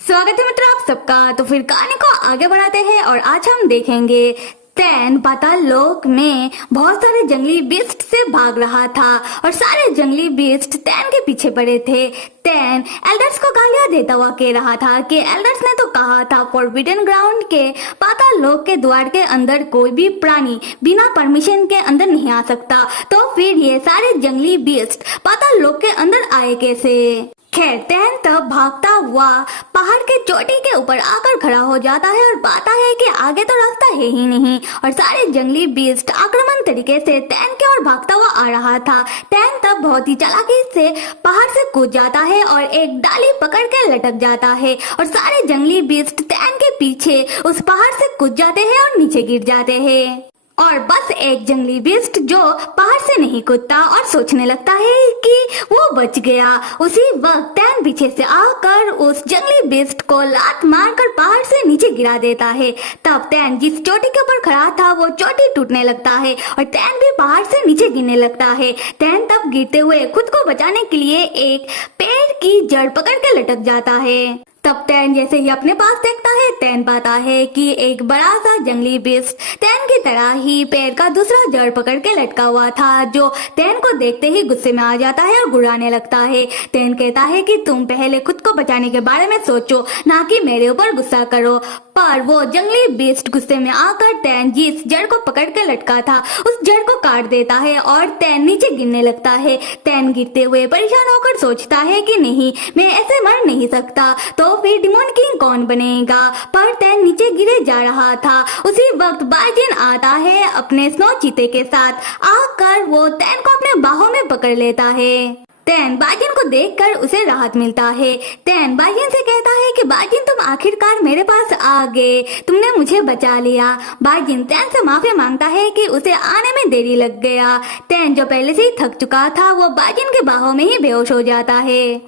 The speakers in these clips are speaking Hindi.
स्वागत है मित्रों आप सबका। तो फिर कहानी को आगे बढ़ाते हैं और आज हम देखेंगे तैन पाताल लोक में बहुत सारे जंगली बीस्ट से भाग रहा था और सारे जंगली बीस्ट तैन के पीछे पड़े थे। तैन एल्डर्स को गालियां देता हुआ कह रहा था कि एल्डर्स ने तो कहा था फॉरबिडन ग्राउंड के पाताल लोक के द्वार के अंदर कोई भी प्राणी बिना परमिशन के अंदर नहीं आ सकता, तो फिर ये सारे जंगली बीस्ट पाताल लोक के अंदर आए कैसे। खैर तैन तब भागता हुआ पहाड़ के चोटी के ऊपर आकर खड़ा हो जाता है और पाता है कि आगे तो रास्ता है ही नहीं और सारे जंगली बीस्ट आक्रामक तरीके से तैन की ओर भागता हुआ आ रहा था। तैन तब बहुत ही चालाकी से पहाड़ से कूद जाता है और एक डाली पकड़ के लटक जाता है और सारे जंगली बीस्ट तैन के पीछे उस पहाड़ से कूद जाते हैं और नीचे गिर जाते हैं। और बस एक जंगली बीस्ट जो पहाड़ से नहीं कूदता और सोचने लगता है कि वो बच गया। उसी वक्त तैन पीछे से आकर उस जंगली बीस्ट को लात मारकर पहाड़ से नीचे गिरा देता है। तब तैन जिस चोटी के ऊपर खड़ा था वो चोटी टूटने लगता है और तैन भी पहाड़ से नीचे गिरने लगता है। तैन तब गिरते हुए खुद को बचाने के लिए एक पेड़ की जड़ पकड़ के लटक जाता है। तब तैन जैसे ही अपने पास देखता है तैन पाता है कि एक बड़ा सा जंगली बीस्ट तैन की तरह ही पेड़ का दूसरा जड़ पकड़ के लटका हुआ था, जो तैन को देखते ही गुस्से में आ जाता है और गुर्राने लगता है। तैन कहता है कि तुम पहले खुद को बचाने के बारे में सोचो, ना कि मेरे ऊपर गुस्सा करो। पर वो जंगली बीस्ट गुस्से में आकर तैन जिस जड़ को पकड़ के लटका था उस जड़ को काट देता है और तैन नीचे गिरने लगता है। तैन गिरते हुए परेशान होकर सोचता है कि नहीं, मैं ऐसे मर नहीं सकता, तो फिर डिमोन किंग कौन बनेगा। पर तैन नीचे गिरे जा रहा था। उसी वक्त बाजिन आता है अपने स्नो चीते के साथ। आकर वो तैन को अपने बाहों में पकड़ लेता है। तैन बाजिन को देखकर उसे राहत मिलता है। तैन बाजिन से कहता है कि बाजिन तुम आखिरकार मेरे पास आ गए, तुमने मुझे बचा लिया। बाजिन तैन से माफी मांगता है कि उसे आने में देरी लग गया। तैन जो पहले से ही थक चुका था वो बाजिन के बाहों में ही बेहोश हो जाता है।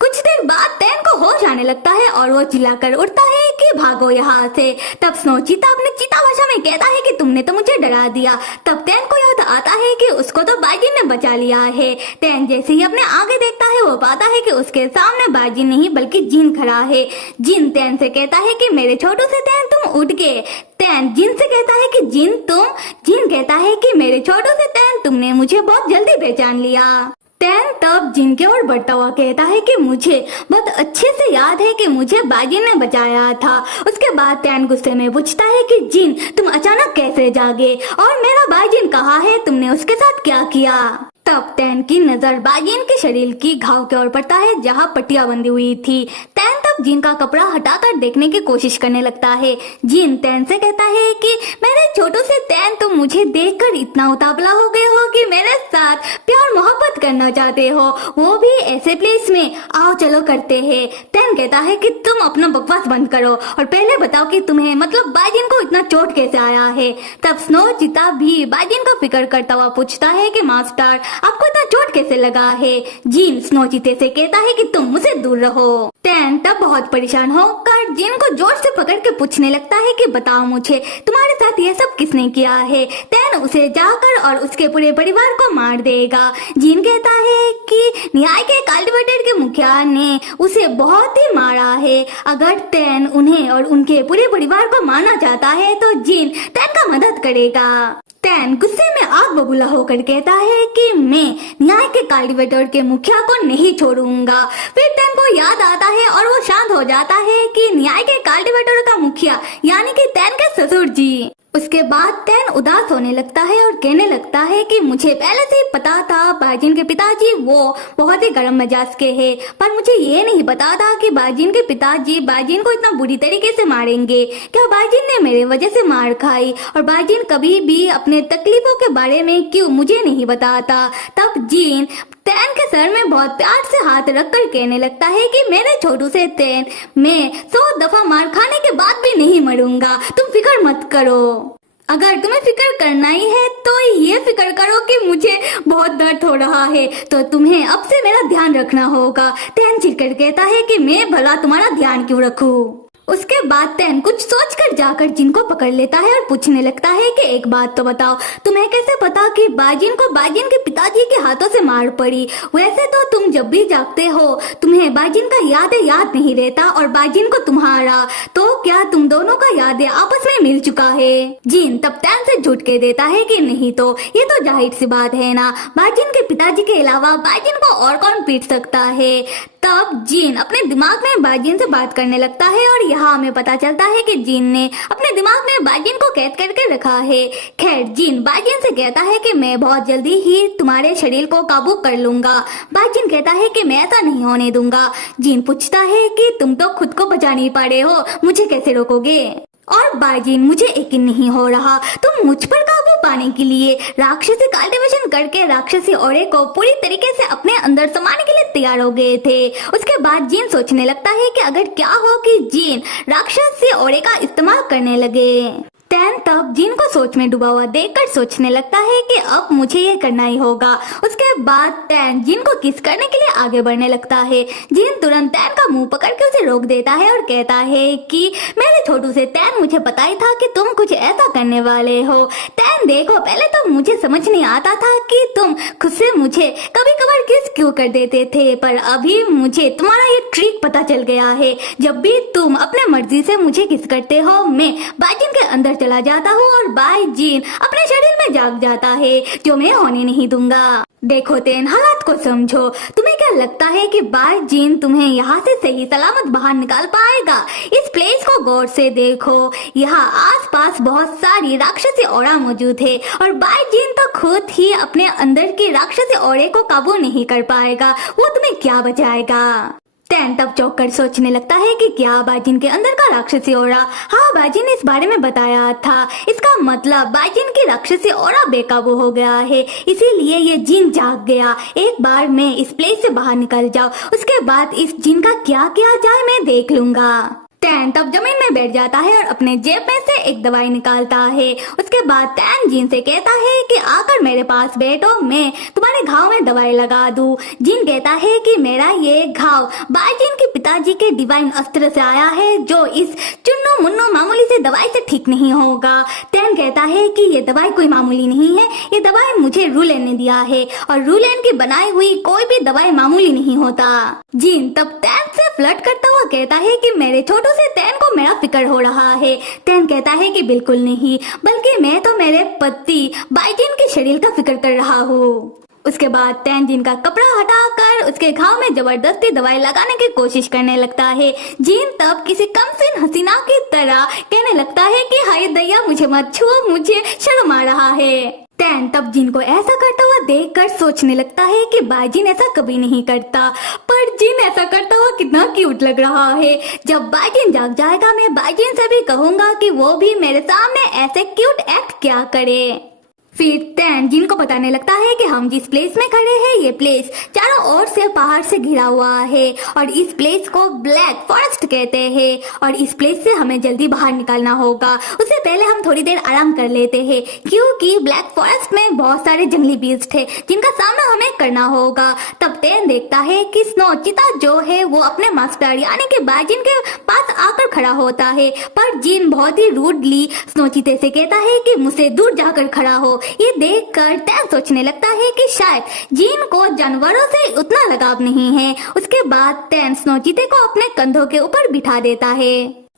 कुछ देर बाद तैन को होश आने लगता है और वो चिल्लाकर उठता है कि भागो यहाँ से। तब स्नो चीता अपने चीता भाषा में कहता है कि तुमने तो मुझे डरा दिया। तब तैन को याद आता है कि उसको तो बाजिन ने बचा लिया है। तैन जैसे ही अपने आगे देखता है वो पाता है कि उसके सामने बाजिन नहीं बल्कि जिन खड़ा है। जिन तैन से कहता है कि मेरे छोटू से तैन तुम उठ गए। तैन जिन से कहता है कि जिन तुम। जिन कहता है कि मेरे छोटू से तैन तुमने मुझे बहुत जल्दी पहचान लिया। तैन तब जिन की ओर बढ़ता हुआ कहता है कि मुझे बहुत अच्छे से याद है कि मुझे बाजिन ने बचाया था। उसके बाद तैन गुस्से में पूछता है कि जिन तुम अचानक कैसे जागे और मेरा बाजिन कहाँ है, तुमने उसके साथ क्या किया। तब तैन की नजर बाजिन के शरीर की घाव की ओर पड़ता है जहाँ पट्टियां बंधी हुई थी। तैन तब जिन का कपड़ा हटाकर देखने की कोशिश करने लगता है। जिन तैन से कहता है कि मेरे छोटू से तैन तुम मुझे देखकर इतना उतावला हो गए हो कि मेरे साथ प्यार मोहब्बत करना चाहते हो, वो भी ऐसे प्लेस में। आओ चलो करते हैं। तैन कहता है कि तुम अपना बकवास बंद करो और पहले बताओ कि तुम्हें मतलब बाजिन को इतना चोट कैसे आया है। तब स्नो चीता भी बाजिन को फिक्र करता हुआ पूछता है कि मास्टर आपको इतना चोट कैसे लगा है। जिन स्नो चीते से कहता है कि तुम मुझसे दूर रहो। तैन तब बहुत परेशान होकर जिन को जोर से पकड़ के पूछने लगता है कि बताओ मुझे तुम्हारे साथ ये सब किसने किया है। तैन उसे जाकर और उसके पूरे परिवार को मार देगा। जिन कहता है कि न्याय के कल्टिवेटेड के मुखिया ने उसे बहुत ही मारा है। अगर तैन उन्हें और उनके पूरे परिवार को मारना चाहता है तो जिन तैन का मदद करेगा। तैन गुस्से में आग बबूला होकर कहता है कि मैं न्याय के कल्टिवेटर के मुखिया को नहीं छोड़ूंगा। फिर तैन को याद आता है और वो शांत हो जाता है कि न्याय के कल्टिवेटर का मुखिया यानी कि तैन के ससुर जी। उसके बाद तैन उदास होने लगता है और कहने लगता है कि मुझे पहले से ही पता था बाजिन के पिताजी वो बहुत ही गर्म मिजाज के हैं, पर मुझे ये नहीं पता था कि बाजिन के पिताजी बाजिन को इतना बुरी तरीके से मारेंगे। क्या बाजिन ने मेरे वजह से मार खाई और बाजिन कभी भी अपने तकलीफों के बारे में क्यों मुझे नहीं बताता। तब जिन तैन के सर में बहुत प्यार से हाथ रखकर कहने लगता है कि मेरे छोटू से तैन मैं 100 दफा मार खाने के बाद भी नहीं मरूंगा, तुम फिक्र मत करो। अगर तुम्हें फिक्र करना ही है तो ये फिक्र करो कि मुझे बहुत दर्द हो रहा है, तो तुम्हें अब से मेरा ध्यान रखना होगा। तैन चिढ़कर कहता है कि मैं भला तुम्हारा ध्यान क्यों रखूं। उसके बाद तैन कुछ सोचकर जाकर जिन को पकड़ लेता है और पूछने लगता है कि एक बात तो बताओ, तुम्हें कैसे पता कि बाजिन को बाजिन के पिताजी के हाथों से मार पड़ी? वैसे तो तुम जब भी जागते हो तुम्हें बाजिन का याद नहीं रहता और बाजिन को तुम्हारा, तो क्या तुम दोनों का याद आपस में मिल चुका है? जिन तब तैन से झूठ के देता है कि नहीं तो ये तो जाहिर सी बात है ना, बाजिन के पिताजी के अलावा बाजिन को और कौन पीट सकता है? तब जिन अपने दिमाग में बाजिन से बात करने लगता है और यहाँ हमें पता चलता है कि जिन ने अपने दिमाग में बाजिन को कैद करके रखा है। खैर जिन बाजिन से कहता है कि मैं बहुत जल्दी ही तुम्हारे शरीर को काबू कर लूंगा। बाजिन कहता है कि मैं ऐसा नहीं होने दूंगा। जिन पूछता है कि तुम तो खुद को बचा नहीं पा रहे हो, मुझे कैसे रोकोगे? और बाजिन मुझे यकीन नहीं हो रहा तुम मुझ पर काबू पाने के लिए राक्षसी कल्टीवेशन करके राक्षसी औरे को पूरी तरीके से अपने अंदर समाने के लिए तैयार हो गए थे। उसके बाद जिन सोचने लगता है कि अगर क्या हो कि जिन राक्षसी औरे का इस्तेमाल करने लगे। तैन तब जिन को सोच में डूबा हुआ देखकर सोचने लगता है कि अब मुझे ये करना ही होगा। उसके बाद तैन जिन को किस करने के लिए आगे बढ़ने लगता है। जिन तुरंत तैन का मुंह पकड़ के उसे रोक देता है और कहता है कि मेरे छोटू से तैन मुझे पता ही था कि तुम कुछ ऐसा करने वाले हो। तैन देखो, पहले तो मुझे समझ नहीं आता था कि तुम खुद से मुझे कभी कभार किस क्यों कर देते थे, पर अभी मुझे तुम्हारा ये ट्रिक पता चल गया है। जब भी तुम अपने मर्जी से मुझे किस करते हो मैं बाजिन के अंदर चला जाता हूँ और बाजिन अपने शरीर में जाग जाता है, जो मैं होने नहीं दूंगा। देखो तैन, हालात को समझो। तुम्हें क्या लगता है कि बाजिन तुम्हें यहाँ से सही सलामत बाहर निकाल पाएगा? इस प्लेस को गौर से देखो, यहाँ आसपास बहुत सारी राक्षसी औरा मौजूद है और बाजिन तो खुद ही अपने अंदर के राक्षसी औरे को काबू नहीं कर पाएगा, वो तुम्हें क्या बचाएगा? तैन तब चौंक कर सोचने लगता है कि क्या बाजिन के अंदर का राक्षसी औरा? हाँ, बाजिन ने इस बारे में बताया था। इसका मतलब बाजिन की राक्षसी औरा बेकाबू हो गया है, इसीलिए ये जिन जाग गया। एक बार मैं इस प्लेस से बाहर निकल जाऊं, उसके बाद इस जिन का क्या किया जाए मैं देख लूंगा। तैन तब जमीन में बैठ जाता है और अपने जेब में से एक दवाई निकालता है। उसके बाद तैन जिन से कहता है कि आकर मेरे पास बैठो, मैं तुम्हारे घाव में दवाई लगा दूं। जिन कहता है कि मेरा ये घाव बाजिन के पिताजी के डिवाइन अस्त्र से आया है, जो इस चुन्नू मुन्नू मामूली से दवाई से ठीक नहीं होगा। तैन कहता है कि ये दवाई कोई मामूली नहीं है, ये दवाई मुझे रूलेन ने दिया है और रूलेन की बनाई हुई कोई भी दवाई मामूली नहीं होता। जिन तब तैन से फ्लर्ट करता हुआ कहता है कि मेरे छोटू से तैन को मेरा फिक्र हो रहा है। तैन कहता है कि बिल्कुल नहीं, बल्कि मैं तो मेरे पति बाजिन के शरीर का फिक्र कर रहा हूँ। उसके बाद तैन जिन का कपड़ा हटाकर उसके घाव में जबरदस्ती दवाई लगाने की कोशिश करने लगता है। जिन तब किसी कमसिन हसीना की तरह कहने लगता है कि हाय दैया, मुझे मत छुओ, मुझे शर्म आ रहा है। तैन तब जिन को ऐसा करता हुआ देखकर सोचने लगता है कि बाजिन ऐसा कभी नहीं करता, पर जिन ऐसा करता हुआ कितना क्यूट लग रहा है। जब बाजिन जाग जाएगा मैं बाजिन से भी कहूंगा कि वो भी मेरे सामने ऐसे क्यूट एक्ट क्या करे। फिर तैन जिन को बताने लगता है कि हम जिस प्लेस में खड़े हैं ये प्लेस चारों ओर से पहाड़ से घिरा हुआ है और इस प्लेस को ब्लैक फॉरेस्ट कहते हैं और इस प्लेस से हमें जल्दी बाहर निकलना होगा। उससे पहले हम थोड़ी देर आराम कर लेते हैं, क्योंकि ब्लैक फॉरेस्ट में बहुत सारे जंगली बीस्ट है जिनका सामना हमें करना होगा। तब तैन देखता है कि स्नो चीता जो है वो अपने मास्टर यानी कि बाजिन के पास आकर खड़ा होता है, पर जिन बहुत ही रूडली स्नो चीते से कहता है कि मुझसे दूर जाकर खड़ा हो। ये देखकर तैन सोचने लगता है कि शायद जिन को जानवरों से उतना लगाव नहीं है। उसके बाद तैन स्नो चीते को अपने कंधों के ऊपर बिठा देता है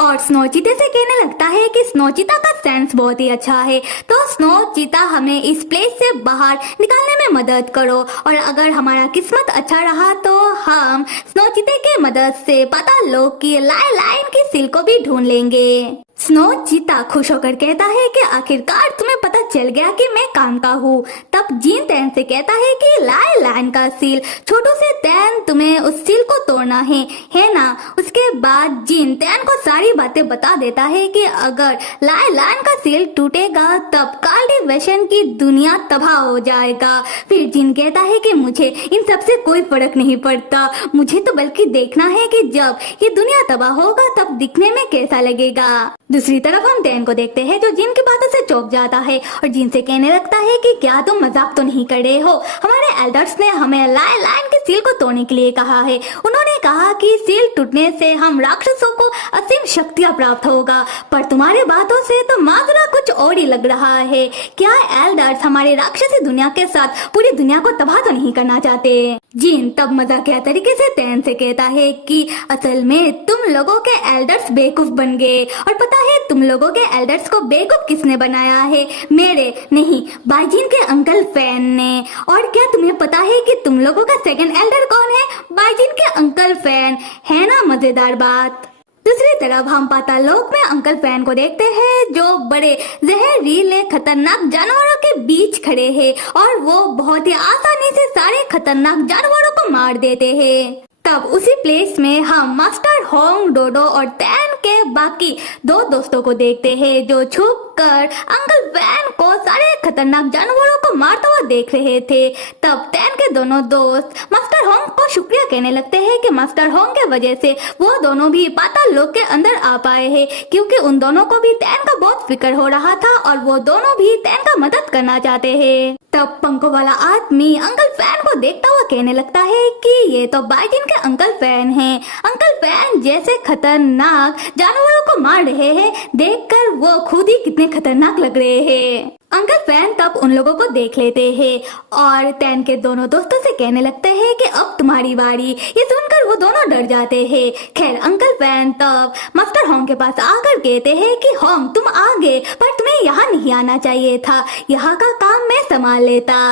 और स्नो चीते से कहने लगता है कि स्नो चीता का सेंस बहुत ही अच्छा है, तो स्नो चीता हमें इस प्लेस से बाहर निकालने में मदद करो और अगर हमारा किस्मत अच्छा रहा तो हम स्नो चीते के मदद से पाताल लोक की लाइन की सील को भी ढूंढ लेंगे। स्नो चीता खुश होकर कहता है कि आखिरकार तुम्हें पता चल गया कि मैं काम का हूँ। तब जिन तैन से कहता है कि लाइन का सील, छोटू से तैन तुम्हें उस सील को तोड़ना है ना। उसके बाद जिन तैन को सारी बातें बता देता है कि अगर लाइन का सील टूटेगा तब कल्टीवेशन की दुनिया तबाह हो जाएगा। फिर जिन कहता है कि मुझे इन सब से कोई फर्क नहीं पड़ता, मुझे तो बल्कि देखना है कि जब ये दुनिया तबाह होगा तब दिखने में कैसा लगेगा। दूसरी तरफ हम तैन को देखते हैं जो जिन की बातों से चौंक जाता है और जिन से कहने लगता है कि क्या तुम मजाक तो नहीं कर रहे हो? हमारे एल्डर्स ने हमें लाइन के सील को तोड़ने के लिए कहा है। उन्होंने कहा कि सील टूटने से हम राक्षसों को असीम शक्तियां प्राप्त होगा, पर तुम्हारी बातों से तो माजरा कुछ और ही लग रहा है। क्या एल्डर्स हमारे राक्षसी दुनिया के साथ पूरी दुनिया को तबाह तो नहीं करना चाहते? जीन तब मजाकिया तरीके से तैन से कहता है कि असल में तुम लोगों के एल्डर्स बेवकूफ बन गए, और पता है तुम लोगों के एल्डर्स को बेवकूफ किसने बनाया है? मेरे नहीं, बाईजीन के अंकल फैन ने। और क्या तुम्हें पता है कि तुम लोगों का सेकंड एल्डर कौन है? बाईजीन के अंकल फैन। है ना मजेदार बात? दूसरी तरफ हम पाताल लोक में अंकल फैन को देखते हैं जो बड़े जहरीले खतरनाक जानवरों के बीच खड़े हैं और वो बहुत ही आसानी से सारे खतरनाक जानवरों को मार देते हैं। तब उसी प्लेस में हम मास्टर होंग, डोडो और तैन के बाकी दो दोस्तों को देखते हैं जो छुप कर अंकल फैन को सारे खतरनाक जानवरों को मारता हुआ देख रहे थे। तब तैन के दोनों दोस्त मास्टर होंग को शुक्रिया कहने लगते हैं कि मास्टर होंग के वजह से वो दोनों भी पाताल लोक के अंदर आ पाए हैं, क्योंकि उन दोनों को भी तैन का बहुत फिक्र हो रहा था और वो दोनों भी तैन का मदद करना चाहते हैं। तब पंखों वाला आदमी अंकल फैन को देखता हुआ कहने लगता है कि ये तो बाईजिन के अंकल फैन हैं। अंकल फैन जैसे खतरनाक जानवरों को मार रहे हैं, देखकर वो खुद ही कितने खतरनाक लग रहे हैं। अंकल फैन तब उन लोगों को देख लेते हैं और तैन के दोनों दोस्तों से कहने लगते हैं कि अब तुम्हारी बारी। ये सुनकर वो दोनों डर जाते हैं। खैर अंकल फैन तब मास्टर होंग के पास आकर कहते हैं कि होंग तुम आ गए, पर तुम्हें यहाँ नहीं आना चाहिए था, यहाँ का काम मैं संभाल लेता।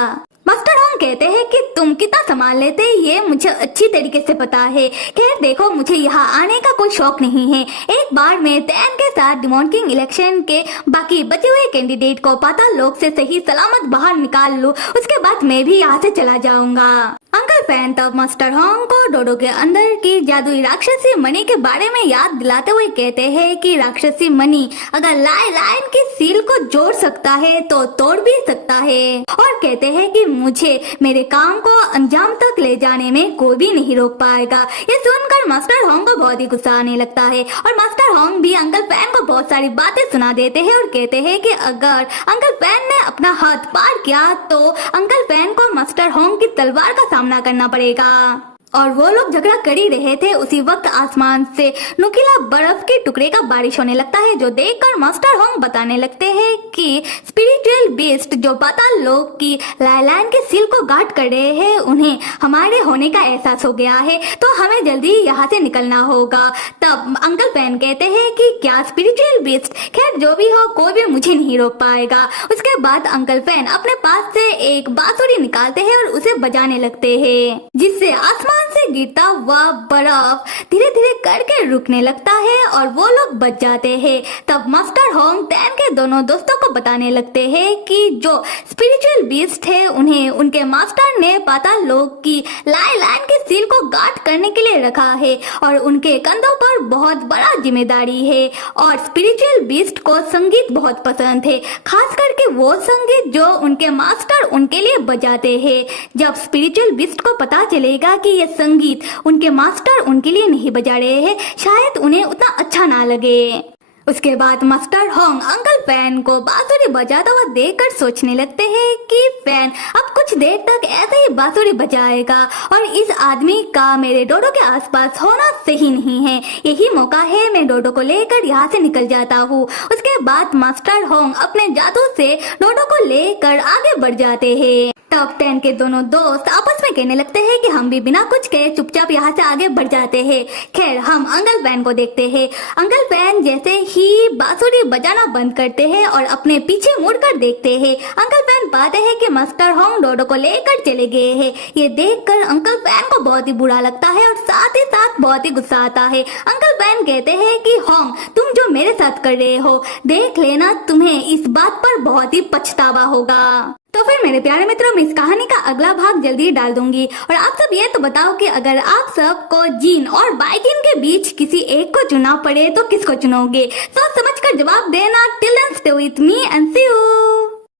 मास्टर होंग कहते हैं कि तुम कितना संभाल लेते ये मुझे अच्छी तरीके से पता है। खैर देखो, मुझे यहाँ आने का कोई शौक नहीं है। एक बार मैं तैन के साथ डिमॉन किंग इलेक्शन के बाकी बचे हुए कैंडिडेट को पाताल लोक से सही सलामत बाहर निकाल लूं, उसके बाद मैं भी यहाँ से चला जाऊंगा। अंकल फैन तब मास्टर होंग को डोडो के अंदर की जादुई राक्षसी मणि के बारे में याद दिलाते हुए कहते हैं कि राक्षसी मणि अगर लायन की सील को जोड़ सकता है तो तोड़ भी सकता है, और कहते हैं कि मुझे मेरे काम को अंजाम तक ले जाने में कोई भी नहीं रोक पाएगा। ये सुनकर मास्टर होंग को बहुत ही गुस्सा आने लगता है और मास्टर होंग भी अंकल फैन को बहुत सारी बातें सुना देते हैं और कहते हैं कि अगर अंकल फैन ने अपना हाथ पार किया तो अंकल फैन को मास्टर होंग की तलवार का सामना करना पड़ेगा। और वो लोग झगड़ा कर ही रहे थे, उसी वक्त आसमान से नुकीला बर्फ के टुकड़े का बारिश होने लगता है, जो देखकर मास्टर होंग बताने लगते हैं कि स्पिरिचुअल बीस्ट जो पाताल लोक की लायलान के सील को गार्ड कर रहे हैं, उन्हें हमारे होने का एहसास हो गया है, तो हमें जल्दी यहाँ से निकलना होगा। तब अंकल फैन कहते हैं कि क्या स्पिरिचुअल बीस्ट, खैर जो भी हो, कोई भी मुझे नहीं रोक पाएगा। उसके बाद अंकल फैन अपने पास से एक बांसुरी निकालते हैं और उसे बजाने लगते हैं, जिससे आसमान से गिरता हुआ बर्फ धीरे धीरे करके रुकने लगता है और वो लोग बच जाते हैं। तब मास्टर होंग तैन के दोनों दोस्तों को बताने लगते हैं कि जो स्पिरिचुअल बीस्ट है उन्हें उनके मास्टर ने पाताल लोक की लायन की सील को गार्ड करने के लिए रखा है और उनके कंधों पर बहुत बड़ा जिम्मेदारी है। और स्पिरिचुअल बीस्ट को संगीत बहुत पसंद है, खास करके वो संगीत जो उनके मास्टर उनके लिए बजाते हैं। जब स्पिरिचुअल बीस्ट को पता चलेगा कि ये संगीत उनके मास्टर उनके लिए नहीं बजा रहे हैं, शायद उन्हें उतना अच्छा ना लगे। उसके बाद मास्टर होंग अंकल फैन को बांसुरी बजाता हुआ देखकर सोचने लगते हैं कि फैन अब कुछ देर तक ऐसे ही बांसुरी बजाएगा और इस आदमी का मेरे डोडो के आसपास होना सही नहीं है। यही मौका है, मैं डोडो को लेकर यहाँ से निकल जाता हूँ। उसके बाद मास्टर होंग अपने जादू से डोडो को लेकर आगे बढ़ जाते हैं। तब टैन के दोनों दोस्त आपस में कहने लगते हैं कि हम भी बिना कुछ कहे चुपचाप यहाँ से आगे बढ़ जाते हैं। खैर हम अंकल फैन को देखते हैं। अंकल फैन जैसे ही बांसुरी बजाना बंद करते हैं और अपने पीछे मुड़कर देखते हैं, अंकल फैन पाते हैं कि मास्टर होंग डोडो को लेकर चले गए हैं। ये देखकर अंकल फैन को बहुत ही बुरा लगता है और साथ ही साथ बहुत ही गुस्सा आता है। अंकल फैन कहते हैं कि होंग तुम जो मेरे साथ कर रहे हो, देख लेना तुम्हें इस बात पर बहुत ही पछतावा होगा। तो फिर मेरे प्यारे मित्रों, मैं इस कहानी का अगला भाग जल्दी डाल दूंगी और आप सब ये तो बताओ कि अगर आप सबको जीन और बाईजिन के बीच किसी एक को चुनना पड़े तो किसको चुनोगे? सोच समझ कर जवाब देना। Till then stay with me and see you.